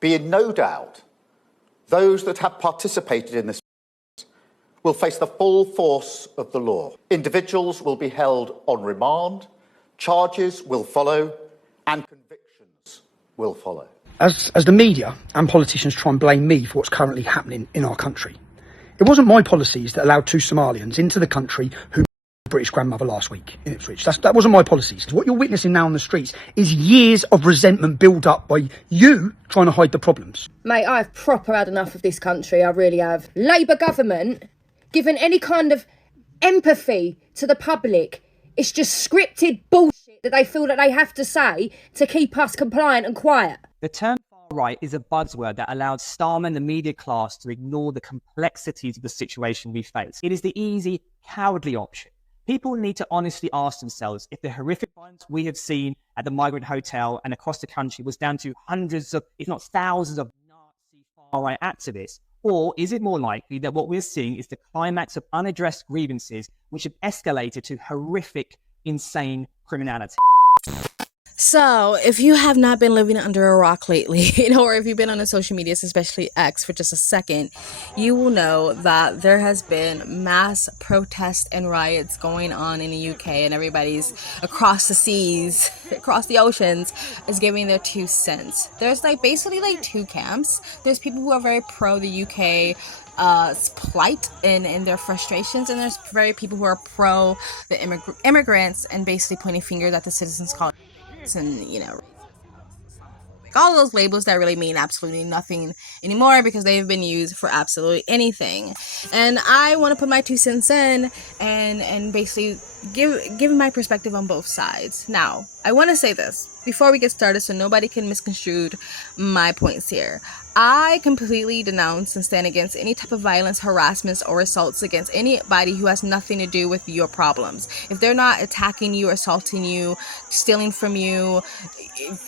Be in no doubt, those that have participated in this will face the full force of the law. Individuals will be held on remand, charges will follow, and convictions will follow. As the media and politicians try and blame me for what's currently happening in our country, it wasn't my policies that allowed 2 Somalians into the country who British grandmother last week in Ipswich. That wasn't my policies. What you're witnessing now on the streets is years of resentment built up by you trying to hide the problems. Mate, I've proper had enough of this country, I really have. Labour government, given any kind of empathy to the public, it's just scripted bullshit that they feel that they have to say to keep us compliant and quiet. The term far right is a buzzword that allowed Starmer, the media class, to ignore the complexities of the situation we face. It is the easy, cowardly option. People need to honestly ask themselves if the horrific violence we have seen at the Migrant Hotel and across the country was down to hundreds of, if not thousands of Nazi far-right activists, or is it more likely that what we're seeing is the climax of unaddressed grievances which have escalated to horrific, insane criminality? So, if you have not been living under a rock lately, or if you've been on the social medias, especially X, for just a second, you will know that there has been mass protests and riots going on in the UK, and everybody's across the seas, across the oceans, is giving their 2 cents. There's basically 2 camps. There's people who are very pro the UK plight and their frustrations, and there's very people who are pro the immigrants and basically pointing fingers at the citizens college and all those labels that really mean absolutely nothing anymore because they've been used for absolutely anything. And I want to put my 2 cents in and basically give my perspective on both sides. Now, I want to say this before we get started so nobody can misconstrue my points here. I completely denounce and stand against any type of violence, harassments, or assaults against anybody who has nothing to do with your problems. If they're not attacking you, assaulting you, stealing from you,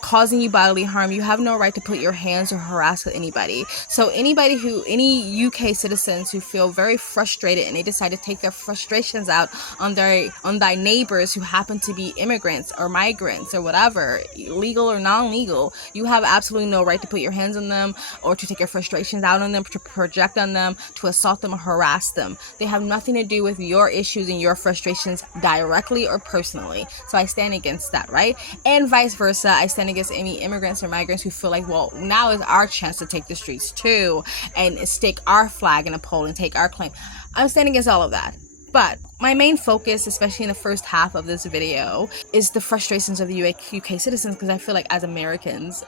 causing you bodily harm, you have no right to put your hands or harass anybody. So any UK citizens who feel very frustrated and they decide to take their frustrations out on thy neighbors who happen to be immigrants or migrants or whatever, legal or non-legal, you have absolutely no right to put your hands on them or to take your frustrations out on them, to project on them, to assault them or harass them. They have nothing to do with your issues and your frustrations directly or personally. So I stand against that, right? And vice versa, I stand against any immigrants or migrants who feel like, well, now is our chance to take the streets too and stake our flag in a pole and take our claim. I'm standing against all of that. But my main focus, especially in the first half of this video, is the frustrations of the UK citizens, because I feel like as Americans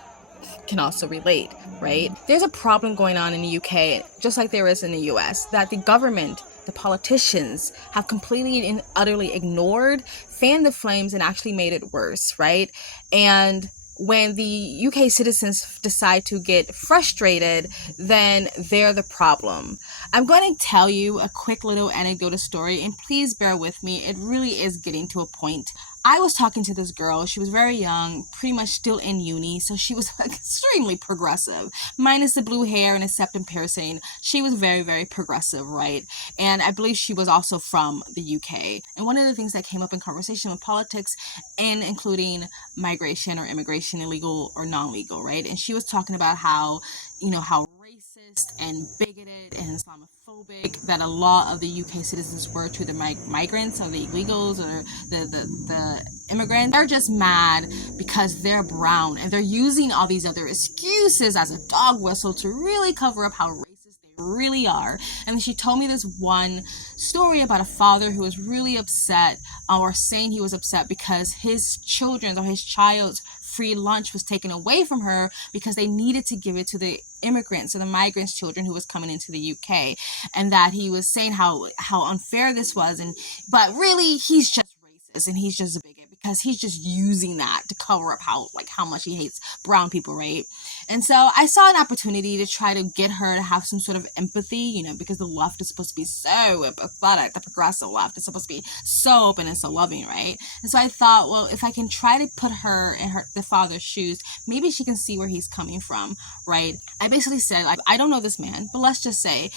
can also relate, right? There's a problem going on in the UK, just like there is in the US, that the government, the politicians have completely and utterly ignored, fanned the flames, and actually made it worse, right? And when the UK citizens decide to get frustrated, then they're the problem. I'm going to tell you a quick little anecdotal story, and please bear with me. It really is getting to a point. I was talking to this girl. She was very young, pretty much still in uni, so she was extremely progressive, minus the blue hair and a septum piercing. She was very, very progressive, right? And I believe she was also from the UK. And one of the things that came up in conversation with politics, and including migration or immigration, illegal or non-legal, right? And she was talking about how racist and bigoted and Islamophobic that a lot of the UK citizens were to the migrants or the illegals or the immigrants. They're just mad because they're brown, and they're using all these other excuses as a dog whistle to really cover up how racist they really are. And then she told me this one story about a father who was really upset, or saying he was upset because his children's or his child's free lunch was taken away from her because they needed to give it to the immigrants or the migrants' children who was coming into the UK, and that he was saying how unfair this was, but really he's just racist and he's just a bigot because he's just using that to cover up how much he hates brown people, right? And so I saw an opportunity to try to get her to have some sort of empathy, because the left is supposed to be so empathetic, the progressive left is supposed to be so open and so loving, right? And so I thought, well, if I can try to put her in the father's shoes, maybe she can see where he's coming from, right? I basically said, I don't know this man, but let's just say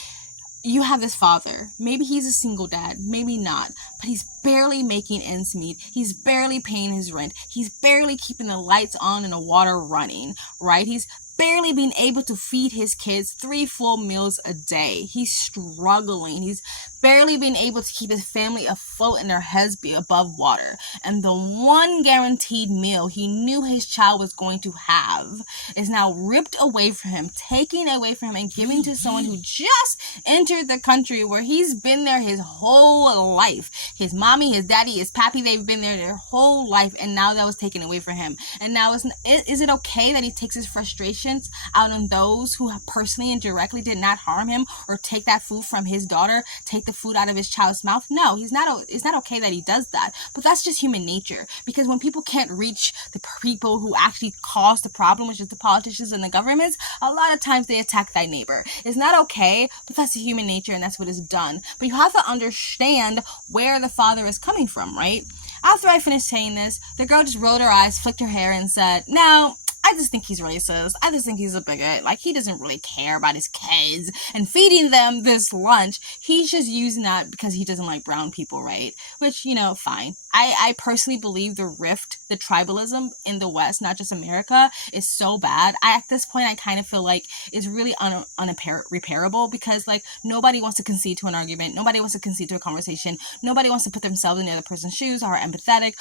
you have this father. Maybe he's a single dad, maybe not, but he's barely making ends meet. He's barely paying his rent. He's barely keeping the lights on and the water running, right? He's barely being able to feed his kids 3 full meals a day. He's struggling. He's barely being able to keep his family afloat and their heads be above water. And the one guaranteed meal he knew his child was going to have is now ripped away from him, taken away from him, and given to someone who just entered the country where he's been there his whole life. His mommy, his daddy, his pappy, they've been there their whole life, and now that was taken away from him. And now is it okay that he takes his frustrations out on those who personally and directly did not harm him, or take that food from his daughter, take the food out of his child's mouth? No, it's not okay that he does that. But that's just human nature, because when people can't reach the people who actually cause the problem, which is the politicians and the governments, a lot of times they attack thy neighbor. It's not okay, but that's the human nature, and that's what is done. But you have to understand where the father is coming from, right? After I finished saying this, the girl just rolled her eyes, flicked her hair, and said, "No, I just think he's racist. I just think he's a bigot. Like, he doesn't really care about his kids and feeding them this lunch. He's just using that because he doesn't like brown people, right?" Which, fine. I personally believe the rift, the tribalism in the West, not just America, is so bad. At this point, I kind of feel like it's really unrepairable, because, like, nobody wants to concede to an argument. Nobody wants to concede to a conversation. Nobody wants to put themselves in the other person's shoes, or are empathetic,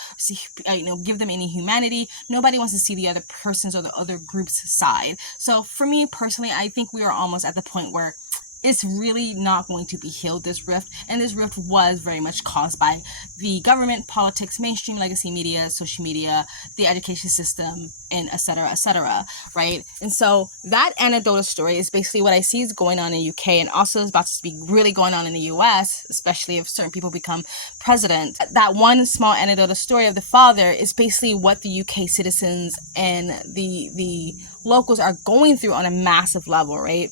or give them any humanity. Nobody wants to see the other person's or the other group's side. So for me personally, I think we are almost at the point where it's really not going to be healed, this rift. And this rift was very much caused by the government, politics, mainstream legacy media, social media, the education system, and et cetera, right? And so that anecdotal story is basically what I see is going on in the UK, and also is about to be really going on in the US, especially if certain people become president. That one small anecdotal story of the father is basically what the UK citizens and the locals are going through on a massive level, right?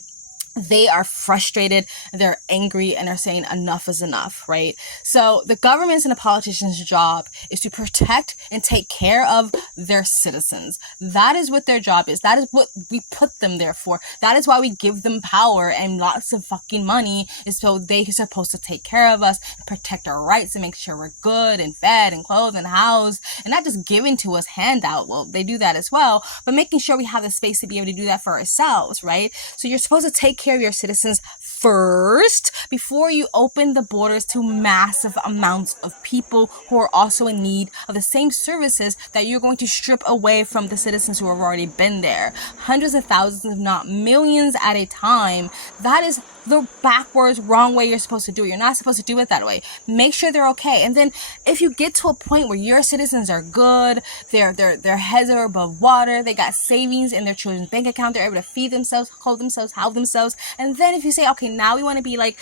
They are frustrated, they're angry, and they're saying enough is enough, right? So the government's and the politicians' job is to protect and take care of their citizens. That is what their job is. That is what we put them there for. That is why we give them power and lots of fucking money, is so they're supposed to take care of us, protect our rights, and make sure we're good and fed and clothed and housed, and not just giving to us handout. Well, they do that as well, but making sure we have the space to be able to do that for ourselves, right? So you're supposed to take care of your citizens first before you open the borders to massive amounts of people who are also in need of the same services that you're going to strip away from the citizens who have already been there. Hundreds of thousands, if not millions at a time. That is the backwards, wrong way you're supposed to do it. You're not supposed to do it that way. Make sure they're okay. And then if you get to a point where your citizens are good, their heads are above water, they got savings in their children's bank account, they're able to feed themselves, clothe themselves, house themselves. And then if you say, okay, now we want to be like,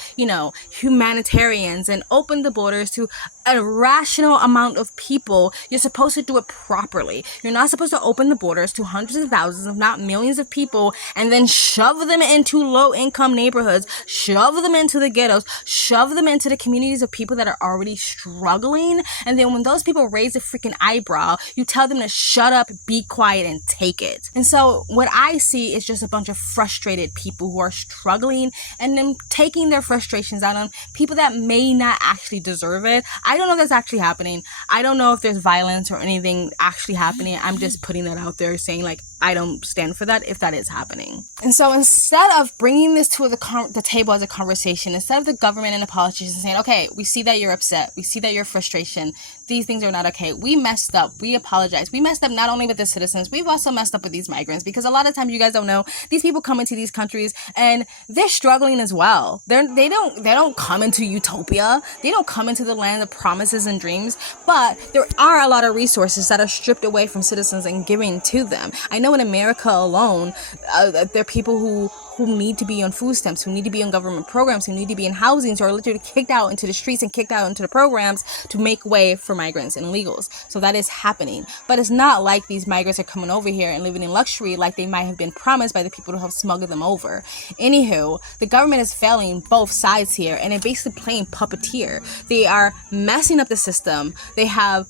humanitarians and open the borders to a rational amount of people, you're supposed to do it properly. You're not supposed to open the borders to hundreds of thousands, if not millions of people, and then shove them into low-income neighborhoods, shove them into the ghettos, shove them into the communities of people that are already struggling. And then when those people raise a freaking eyebrow, you tell them to shut up, be quiet, and take it. And so what I see is just a bunch of frustrated people who are struggling, and then taking their frustrations out on people that may not actually deserve it. I don't know if that's actually happening. I don't know if there's violence or anything actually happening. I'm just putting that out there, saying, like, I don't stand for that if that is happening. And so instead of bringing this to the table as a conversation, instead of the government and the politicians saying, okay, we see that you're upset, we see that you're frustration, these things are not okay, we messed up, we apologize. We messed up not only with the citizens, we've also messed up with these migrants, because a lot of times, you guys don't know, these people come into these countries and they're struggling as well. They don't come into utopia. They don't come into the land of promises and dreams, but there are a lot of resources that are stripped away from citizens and given to them. I know in America alone, there are people who need to be on food stamps, who need to be on government programs, who need to be in housings, or literally kicked out into the streets and kicked out into the programs to make way for migrants and illegals. So that is happening. But it's not like these migrants are coming over here and living in luxury like they might have been promised by the people who have smuggled them over. Anywho, the government is failing both sides here, and they're basically playing puppeteer. They are messing up the system. They have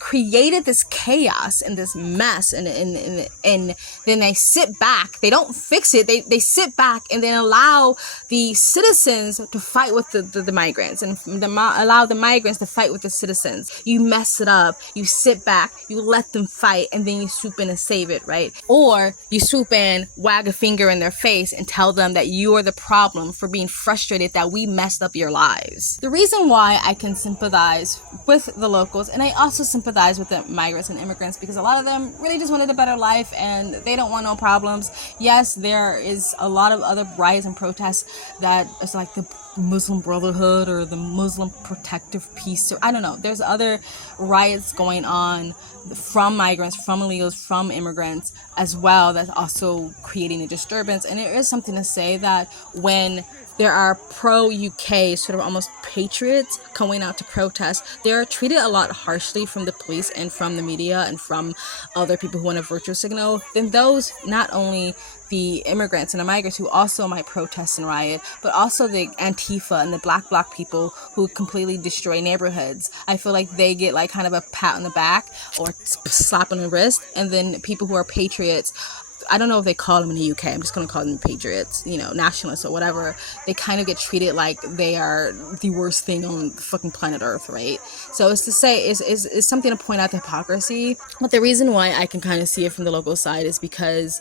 created this chaos and this mess, and then they sit back. They don't fix it. They sit back and then allow the citizens to fight with the migrants, and allow the migrants to fight with the citizens. You mess it up. You sit back. You let them fight, and then you swoop in and save it, right? Or you swoop in, wag a finger in their face, and tell them that you are the problem for being frustrated that we messed up your lives. The reason why I can sympathize with the locals, and I also sympathize with the migrants and immigrants, because a lot of them really just wanted a better life and they don't want no problems. Yes, there is a lot of other riots and protests that is like the Muslim Brotherhood or the Muslim Protective Peace, or I don't know. There's other riots going on from migrants, from illegals, from immigrants as well, that's also creating a disturbance. And there is something to say that when there are pro-UK sort of almost patriots going out to protest, they are treated a lot harshly from the police and from the media and from other people who want to virtue signal than those, not only the immigrants and the migrants who also might protest and riot, but also the Antifa and the black people who completely destroy neighborhoods. I feel like they get like kind of a pat on the back or slap on the wrist, and then people who are patriots, I don't know if they call them in the UK, I'm just going to call them patriots, nationalists or whatever, they kind of get treated like they are the worst thing on the fucking planet Earth, right? So it's to say, it's something to point out the hypocrisy. But the reason why I can kind of see it from the local side is because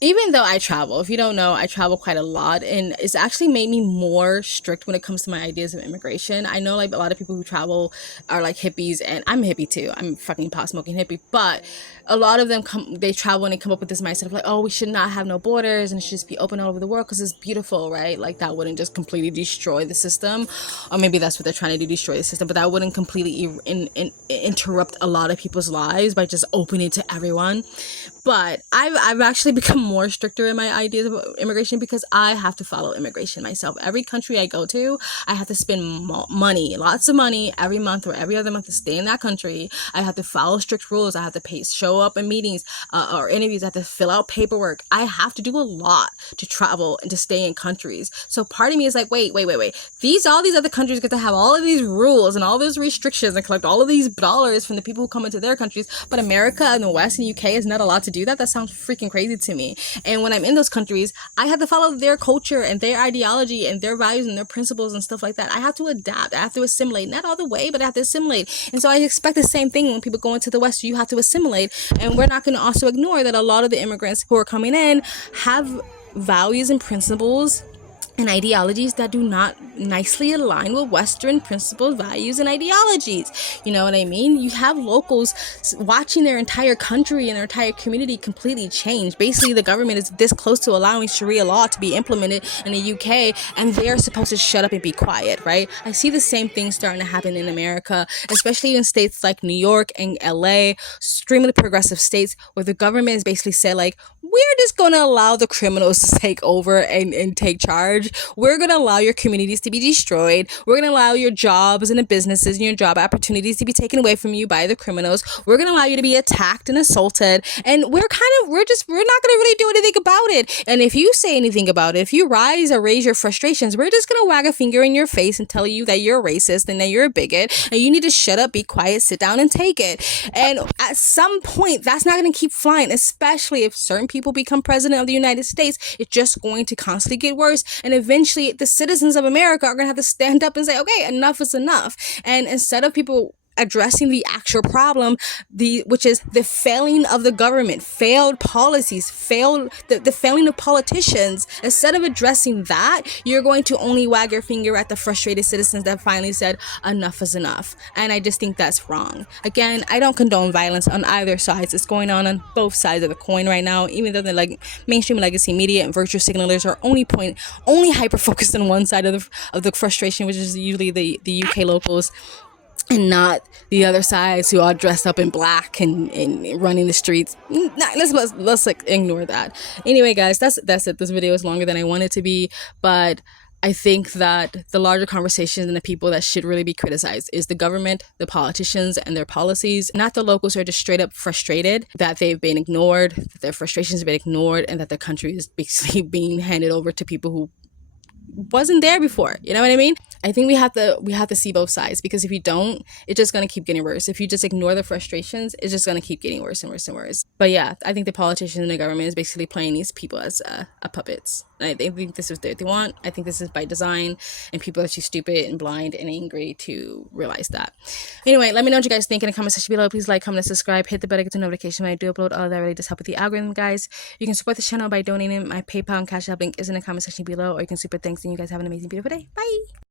even though I travel, if you don't know, I travel quite a lot, and it's actually made me more strict when it comes to my ideas of immigration. I know like a lot of people who travel are like hippies, and I'm a hippie too. I'm a fucking pot smoking hippie, but a lot of them they travel and they come up with this mindset of like, oh, we should not have no borders and it should just be open all over the world because it's beautiful, right? Like that wouldn't just completely destroy the system, or maybe that's what they're trying to do, destroy the system, but that wouldn't completely interrupt a lot of people's lives by just opening it to everyone. But I've actually become more stricter in my ideas of immigration because I have to follow immigration myself. Every country I go to, I have to spend money, lots of money every month or every other month to stay in that country. I have to follow strict rules. I have to show up in meetings or interviews. I have to fill out paperwork. I have to do a lot to travel and to stay in countries. So part of me is like, wait. All these other countries get to have all of these rules and all those restrictions and collect all of these dollars from the people who come into their countries, but America and the West and UK is not allowed to do that. That sounds freaking crazy to me. And when I'm in those countries, I have to follow their culture and their ideology and their values and their principles and stuff like that. I have to adapt. I have to assimilate. Not all the way, but I have to assimilate. And so I expect the same thing when people go into the West. You have to assimilate. And we're not going to also ignore that a lot of the immigrants who are coming in have values and principles and ideologies that do not nicely align with Western principles, values, and ideologies. You know what I mean? You have locals watching their entire country and their entire community completely change. Basically, the government is this close to allowing Sharia law to be implemented in the UK, and they're supposed to shut up and be quiet, right? I see the same thing starting to happen in America, especially in states like New York and LA, extremely progressive states, where the government has basically said, like, we're just going to allow the criminals to take over and take charge. We're going to allow your communities to be destroyed. We're going to allow your jobs and the businesses and your job opportunities to be taken away from you by the criminals. We're going to allow you to be attacked and assaulted. And we're not going to really do anything about it. And if you say anything about it, if you raise your frustrations, we're just going to wag a finger in your face and tell you that you're racist and that you're a bigot and you need to shut up, be quiet, sit down and take it. And at some point, that's not going to keep flying, especially if certain people become president of the United States. It's just going to constantly get worse, and eventually the citizens of America are going to have to stand up and say, okay, enough is enough. And instead of people addressing the actual problem, which is the failing of the government, failed policies, the failing of politicians, instead of addressing that, you're going to only wag your finger at the frustrated citizens that finally said enough is enough. And I just think that's wrong. Again, I don't condone violence on either sides. It's going on both sides of the coin right now, even though the mainstream legacy media and virtue signalers are only hyper focused on one side of the frustration, which is usually the UK locals, and not the other sides who are dressed up in black and running the streets. Let's ignore that. Anyway, guys, that's it. This video is longer than I want it to be, but I think that the larger conversations and the people that should really be criticized is the government, the politicians, and their policies, not the locals who are just straight up frustrated that they've been ignored, that their frustrations have been ignored, and that their country is basically being handed over to people who wasn't there before. You know what I mean? I think we have to see both sides, because if you don't, it's just gonna keep getting worse. If you just ignore the frustrations, it's just gonna keep getting worse and worse and worse. But yeah, I think the politicians and the government is basically playing these people as puppets. And I think this is what they want. I think this is by design, and people are too stupid and blind and angry to realize that. Anyway, let me know what you guys think in the comment section below. Please like, comment, and subscribe. Hit the bell to get the notification when I do upload. All that really does help with the algorithm, guys. You can support the channel by donating. My PayPal and Cash App link is in the comment section below, or you can super thanks, and you guys have an amazing, beautiful day. Bye.